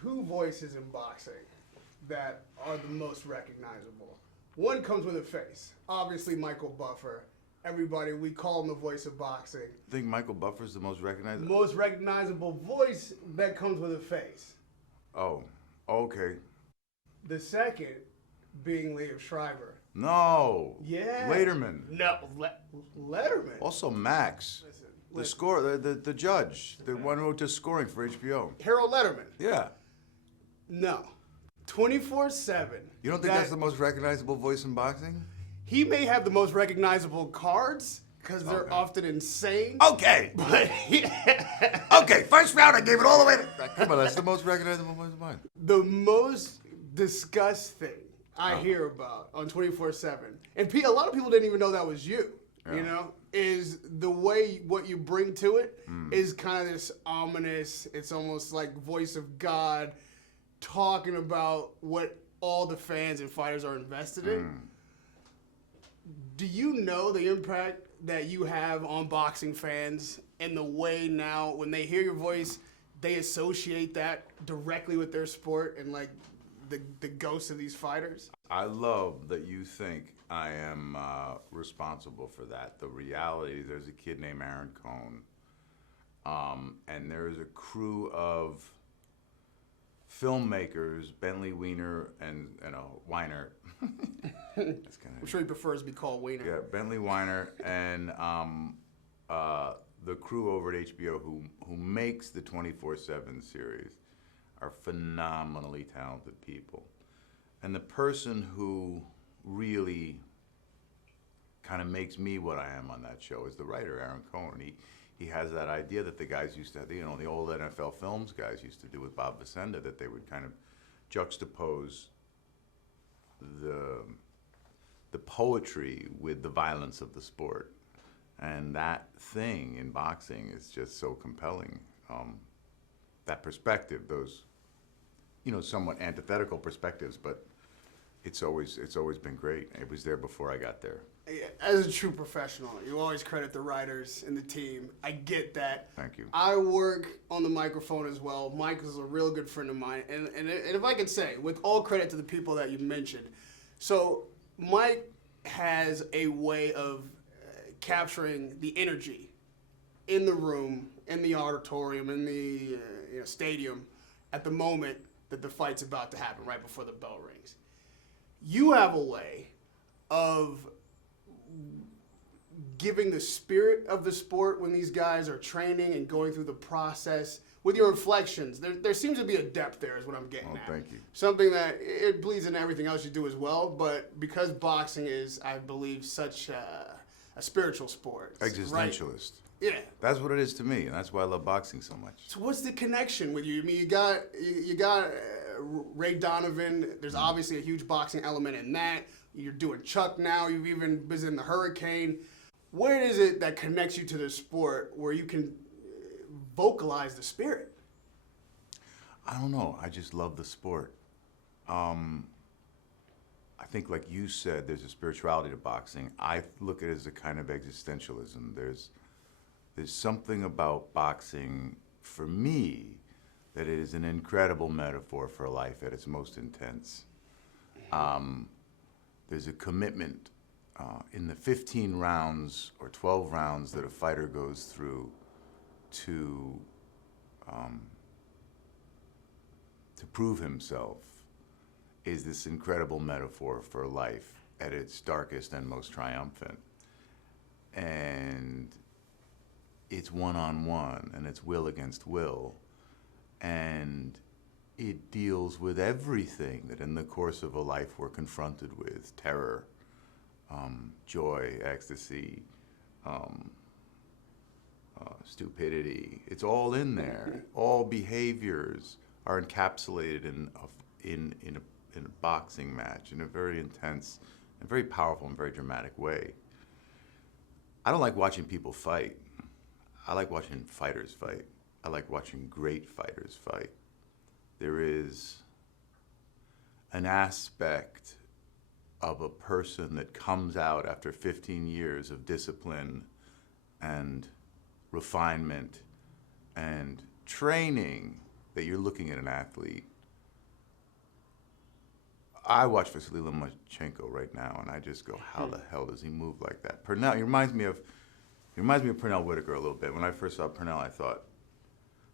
two voices in boxing that are the most recognizable. One comes with a face. Obviously, Michael Buffer. Everybody, we call him the voice of boxing. I think Michael Buffer's the most recognizable? Most recognizable voice that comes with a face. Oh, okay. The second being Liev Schreiber. No. Yeah. Lederman. No, Letterman. Also Max. Listen. The judge, the one who does scoring for HBO. Harold Letterman. Yeah. No. 24/7. You don't think that's the most recognizable voice in boxing? He may have the most recognizable cards because they're often insane. Okay. But Okay, first round I gave it all the way to... Come on, that's the most recognizable voice of mine. the most discussed thing I hear about on 24/7, and a lot of people didn't even know that was you, you know, is the way what you bring to it is kind of this ominous, it's almost like voice of God talking about what all the fans and fighters are invested in. Do you know the impact that you have on boxing fans and the way now when they hear your voice, they associate that directly with their sport and like the ghosts of these fighters? I love that you think I am responsible for that. The reality, there's a kid named Aaron Cohn, and there's a crew of filmmakers, Bentley Weiner and Weiner. That's I'm sure he prefers to be called Weiner. Yeah, Bentley Weiner and the crew over at HBO who makes the 24/7 series are phenomenally talented people. And the person who really kind of makes me what I am on that show is the writer, Aaron Cohn. He has that idea that the guys used to, you know, the old NFL films guys used to do with Bob Vicenda, that they would kind of juxtapose the poetry with the violence of the sport. And that thing in boxing is just so compelling. That perspective, those, you know, somewhat antithetical perspectives, but it's always been great. It was there before I got there. As a true professional, you always credit the writers and the team. I get that. Thank you. I work on the microphone as well. Mike is a real good friend of mine. And if I could say, with all credit to the people that you mentioned, so Mike has a way of capturing the energy in the room, in the auditorium, in the stadium at the moment that the fight's about to happen, right before the bell rings. You have a way of giving the spirit of the sport when these guys are training and going through the process with your inflections. There seems to be a depth there is what I'm getting at. Thank you. Something that it bleeds into everything else you do as well, but because boxing is, I believe, such a spiritual sport. Existentialist. Right? Yeah. That's what it is to me, and that's why I love boxing so much. So what's the connection with you? I mean, you got Ray Donovan. There's obviously a huge boxing element in that. You're doing Chuck now. You've even been in the Hurricane. Where is it that connects you to the sport where you can vocalize the spirit? I don't know. I just love the sport. I think, like you said, there's a spirituality to boxing. I look at it as a kind of existentialism. There's something about boxing, for me, that it is an incredible metaphor for life at its most intense. There's a commitment in the 15 rounds or 12 rounds that a fighter goes through to prove himself is this incredible metaphor for life at its darkest and most triumphant. And it's one-on-one, and it's will against will. And it deals with everything that in the course of a life we're confronted with: terror, joy, ecstasy, stupidity. It's all in there. All behaviors are encapsulated in a boxing match in a very intense and very powerful and very dramatic way. I don't like watching people fight. I like watching fighters fight. I like watching great fighters fight. There is an aspect of a person that comes out after 15 years of discipline and refinement and training that you're looking at an athlete I watch Vasily Lomachenko right now, and I just go, how the hell does he move like that? Pernell, he reminds me of Pernell Whitaker a little bit. When I first saw Pernell, I thought,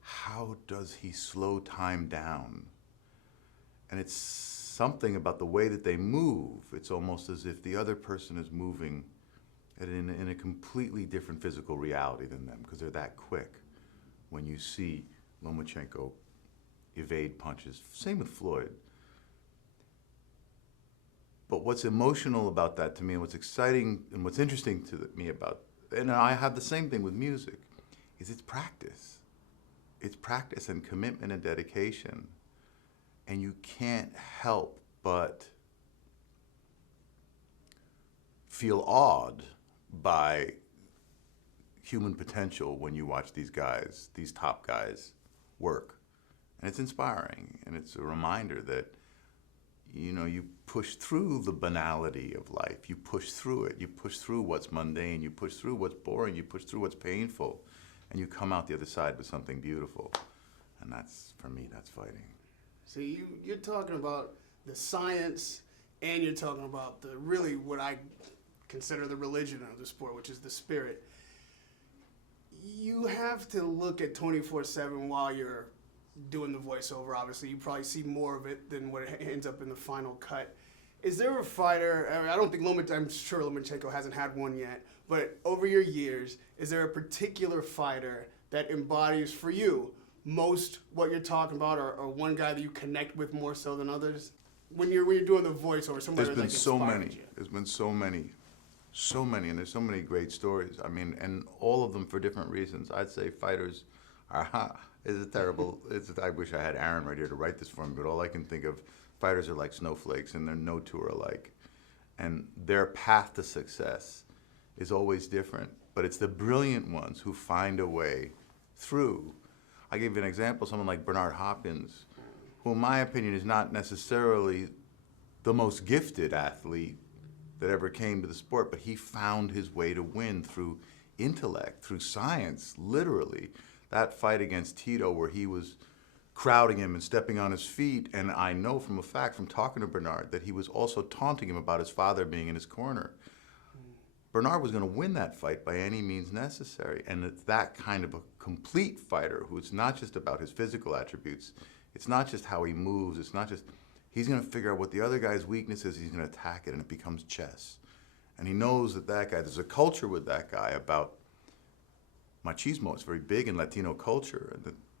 how does he slow time down? And it's something about the way that they move. It's almost as if the other person is moving in a completely different physical reality than them, because they're that quick. When you see Lomachenko evade punches, same with Floyd. But what's emotional about that to me, and what's exciting and what's interesting to me about, and I have the same thing with music, is it's practice. It's practice and commitment and dedication. And you can't help but feel awed by human potential when you watch these guys, these top guys, work. And it's inspiring, and it's a reminder that, you know, you push through the banality of life. You push through it. You push through what's mundane. You push through what's boring. You push through what's painful. And you come out the other side with something beautiful. And that's, for me, that's fighting. So you're talking about the science, and you're talking about the really what I consider the religion of the sport, which is the spirit. You have to look at 24/7 while you're doing the voiceover. Obviously, you probably see more of it than what ends up in the final cut. Is there a fighter? I don't think I'm sure Lomachenko hasn't had one yet. But over your years, is there a particular fighter that embodies for you most what you're talking about, or one guy that you connect with more so than others? When you're doing the voiceover, somebody there's been like so many. You. There's been so many, and there's so many great stories. I mean, and all of them for different reasons. I'd say fighters are. It's terrible. I wish I had Aaron right here to write this for me, but all I can think of, fighters are like snowflakes, and they're no two are alike. And their path to success is always different, but it's the brilliant ones who find a way through. I give you an example, someone like Bernard Hopkins, who in my opinion is not necessarily the most gifted athlete that ever came to the sport, but he found his way to win through intellect, through science, literally. That fight against Tito where he was crowding him and stepping on his feet, and I know from a fact from talking to Bernard that he was also taunting him about his father being in his corner. Bernard was going to win that fight by any means necessary, and it's that kind of a complete fighter who it's not just about his physical attributes, it's not just how he moves, it's not just, he's going to figure out what the other guy's weakness is, he's going to attack it, and it becomes chess. And he knows that that guy, there's a culture with that guy about machismo. It's very big in Latino culture.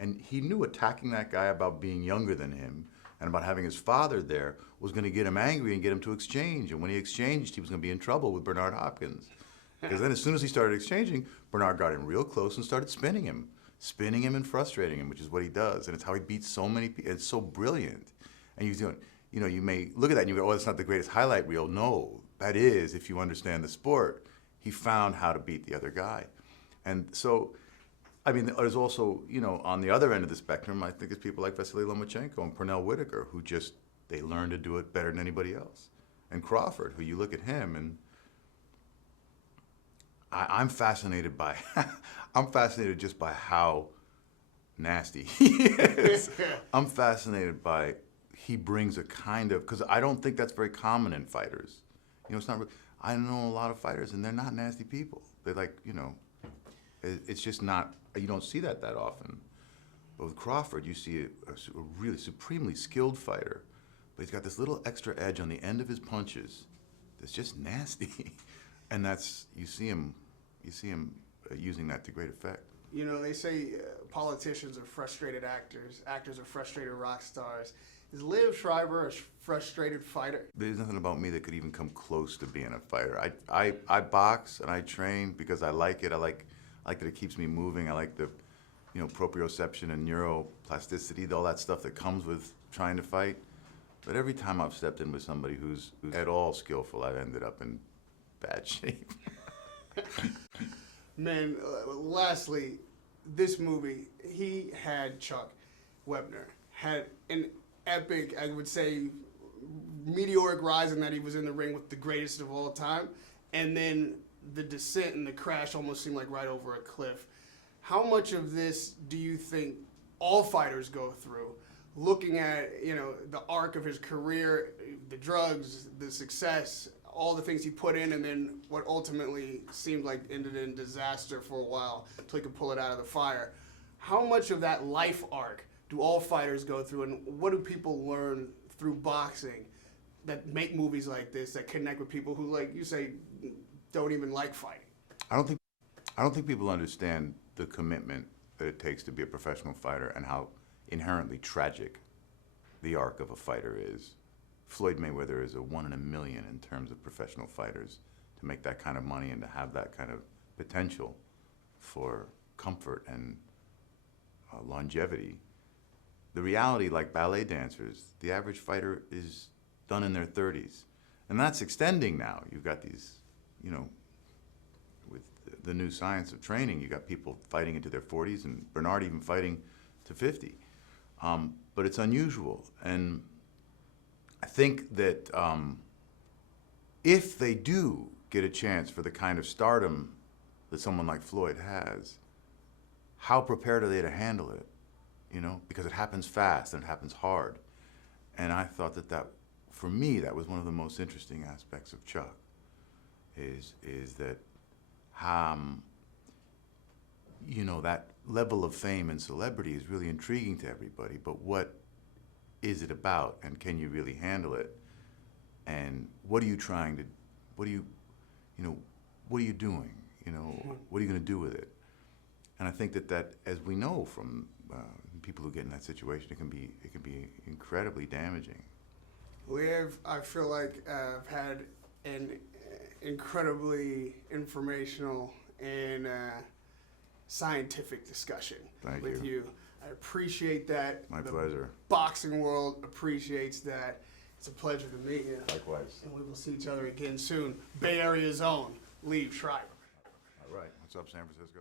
And he knew attacking that guy about being younger than him and about having his father there was going to get him angry and get him to exchange. And when he exchanged, he was going to be in trouble with Bernard Hopkins. Because then as soon as he started exchanging, Bernard got in real close and started spinning him and frustrating him, which is what he does. And it's how he beats so many people. It's so brilliant. And you may look at that and you go, oh, that's not the greatest highlight reel. No, that is, if you understand the sport. He found how to beat the other guy. And so, I mean, there's also, on the other end of the spectrum, I think it's people like Vasily Lomachenko and Pernell Whitaker who just, they learn to do it better than anybody else. And Crawford, who you look at him and I'm fascinated by, I'm fascinated just by how nasty he is. I'm fascinated by, he brings a kind of, because I don't think that's very common in fighters. It's not, I know a lot of fighters and they're not nasty people. They're like, it's just not, you don't see that often. But with Crawford, you see a really supremely skilled fighter, but he's got this little extra edge on the end of his punches that's just nasty. And that's, you see him using that to great effect. They say politicians are frustrated actors, actors are frustrated rock stars. Is Liev Schreiber a frustrated fighter? There's nothing about me that could even come close to being a fighter. I box and I train because I like it. I like that it keeps me moving. I like the, proprioception and neuroplasticity, all that stuff that comes with trying to fight. But every time I've stepped in with somebody who's at all skillful, I've ended up in bad shape. Man, lastly, this movie, he had Chuck Webner, had an epic, I would say, meteoric rise in that he was in the ring with the greatest of all time, and then the descent and the crash almost seemed like right over a cliff. How much of this do you think all fighters go through, looking at, you know, the arc of his career, the drugs, the success, all the things he put in, and then what ultimately seemed like ended in disaster for a while until he could pull it out of the fire. How much of that life arc do all fighters go through, and what do people learn through boxing that make movies like this, that connect with people who, like you say, don't even like fighting? I don't think people understand the commitment that it takes to be a professional fighter and how inherently tragic the arc of a fighter is. Floyd Mayweather is a 1 in a million in terms of professional fighters to make that kind of money and to have that kind of potential for comfort and longevity. The reality, like ballet dancers, the average fighter is done in their 30s. And that's extending now. You've got these, you know, with the new science of training, you got people fighting into their 40s and Bernard even fighting to 50. But it's unusual. And I think that if they do get a chance for the kind of stardom that someone like Floyd has, how prepared are they to handle it? You know, because it happens fast and it happens hard. And I thought that for me, that was one of the most interesting aspects of Chuck, is that, you know, that level of fame and celebrity is really intriguing to everybody, but what is it about, and can you really handle it? And what are you trying to, what are you doing? You know, what are you going to do with it? And I think that as we know from people who get in that situation, it can be incredibly damaging. Liev, I feel like I've had an incredibly informational and scientific discussion with you. I appreciate that. My pleasure. Boxing world appreciates that. It's a pleasure to meet you. Likewise. And we will see each other again soon. Bay Area's own Liev Schreiber. All right. What's up, San Francisco?